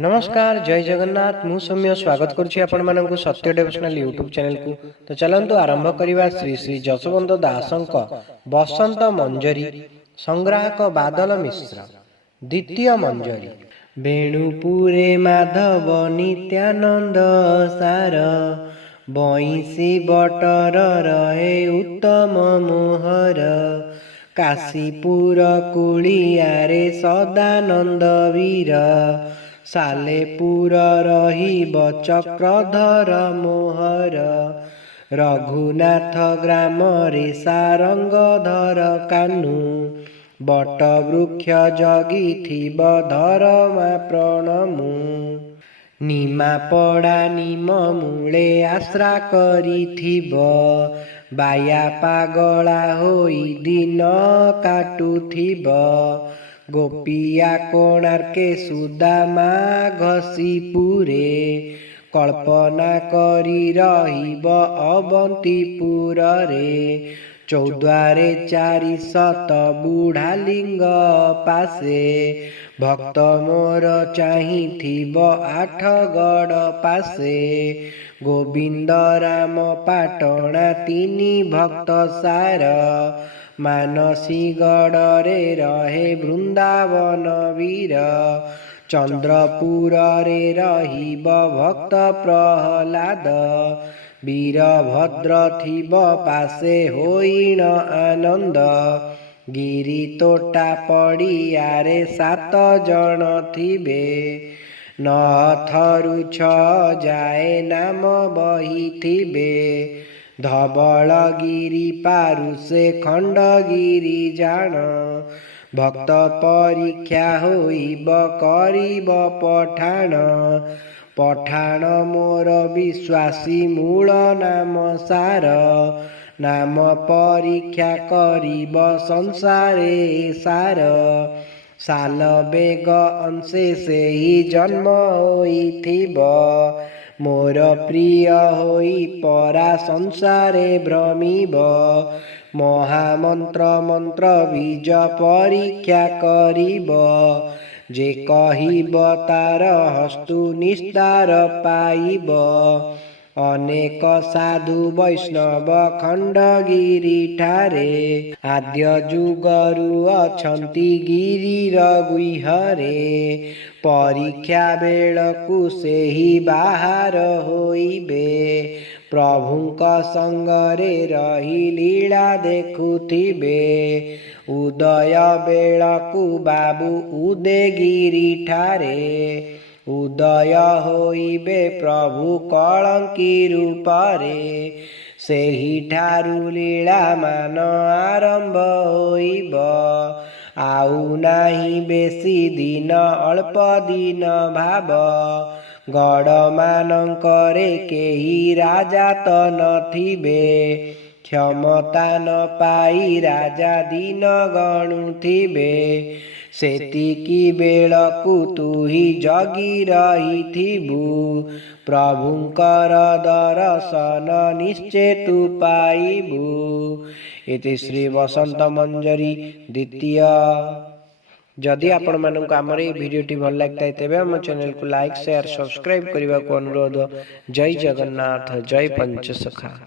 नमस्कार जय जगन्नाथ मु सौम्य स्वागत करुछि आपण मानकु सत्य डेवोशनल यूट्यूब चैनल को। तो चलंतु आरंभ करिवा श्री श्री जसवंत दासंक बसंत मंजरी संग्राहक बादल मिश्र द्वितीय मंजरी। वेणुपुरे माधव नित्यानंद सार बईसी बटर रहे उत्तम मोहर काशीपुर कुलियारे सदानंद वीर सालेपुर रहिब चक्रधर मोहर रघुनाथ ग्राम रे सारंगधर कान्हू बट वृक्ष जगिथिब धरमा प्रणमु निमापड़ा निम मूले आश्रा करिथिब बाया पागला होई दिन काटुथिब गोपिया कोणार्के सुदामा घसीपुरे कल्पना करी रहिब अवंतीपुर रे चौद्वारे 400 बुढ़ा लिंग पासे भक्त मोर चाहिथिब 8गढ़ पासे गोविंद राम पाटणा 3 भक्त सार मानसी गढ़े रहे वृंदावन वीर चंद्रपुर रे रहिब भक्त प्रहलाद वीरभद्र थिब पासे होइण आनंद गिरी तोटा पड़ियारे 7 जन थिबे 9 जाए नाम बहिथिबे धवलगिरी पारुषे खंडगिरी जान भक्त परीक्षा होइब करिब पठाण पठाण मोर विश्वासी मूल नाम सार नाम परीक्षा करिब संसारे सार साल बेग अंशे से ही जन्म होइथिब मोर प्रिय होई परा संसारे भ्रमिब महामंत्र मंत्र बीज परीक्षा करिब जे कहिब तार हस्तु निस्तार पाइब अनेक साधु वैष्णव खंडगिरी ठारे आद्य जुगरु अछंती गिरीर गुह्ୟରେ परीक्षा बेलकु सेही बाहर होइबे प्रभुंक संगरे रही लीला देखुथिबे उदय बेलकु बाबू उदयगिरी ठारे उदय होइबे प्रभु कलंकी रूपरे सेही ठारू लीला मान आरंभ होइब आउ नाही बेसी दिन अल्प दिन भाव गढ़ मानंकरे केही राजा तो नथिबे क्षमता न पाई राजा दिन गणुथिबे सेतिकी बेलकु तुही जगी रहिथिबु प्रभुंकर दर्शन निश्चय तु पाइबु। इति श्री वसंत मंजरी द्वितीय। जदि आपण मानक आमर ये भिडियोटी भल लगता तेबे हम चैनल को लाइक शेयर सब्सक्राइब करने को अनुरोध। जय जगन्नाथ जय पंचसखा।